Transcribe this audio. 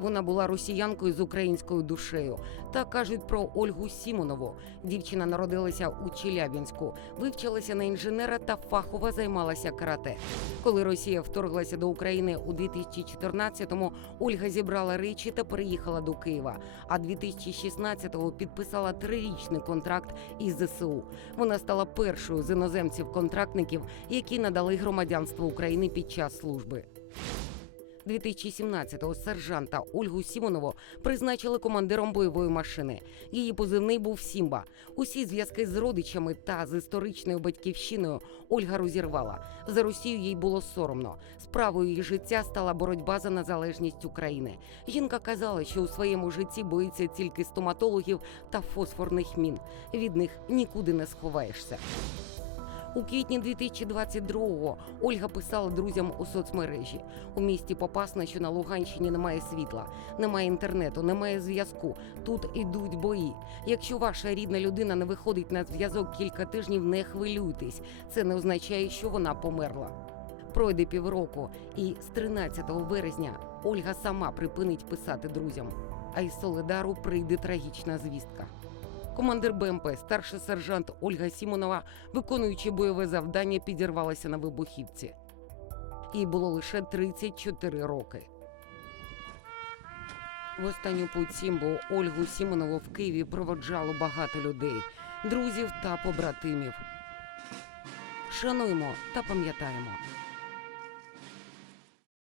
Вона була росіянкою з українською душею. Так кажуть про Ольгу Сімонову. Дівчина народилася у Челябінську, вивчилася на інженера та фахово займалася карате. Коли Росія вторглася до України у 2014-му, Ольга зібрала речі та переїхала до Києва. А 2016-го підписала трирічний контракт із ЗСУ. Вона стала першою з іноземців-контрактників, які надали громадянство України під час служби. 2017-го сержанта Ольгу Сімонову призначили командиром бойової машини. Її позивний був Сімба. Усі зв'язки з родичами та з історичною батьківщиною Ольга розірвала. За Росію їй було соромно. Справою її життя стала боротьба за незалежність України. Жінка казала, що у своєму житті боїться тільки стоматологів та фосфорних мін. Від них нікуди не сховаєшся. У квітні 2022-го Ольга писала друзям у соцмережі. У місті Попасна, що на Луганщині немає світла, немає інтернету, немає зв'язку. Тут ідуть бої. Якщо ваша рідна людина не виходить на зв'язок кілька тижнів, не хвилюйтесь. Це не означає, що вона померла. Пройде півроку, і з 13 вересня Ольга сама припинить писати друзям. А із Солидару прийде трагічна звістка. Командир БМП, старший сержант Ольга Сімонова, виконуючи бойове завдання, підірвалася на вибухівці. Їй було лише 34 роки. В останню путь Сімбу Ольгу Сімонову в Києві проводжало багато людей, друзів та побратимів. Шануємо та пам'ятаємо.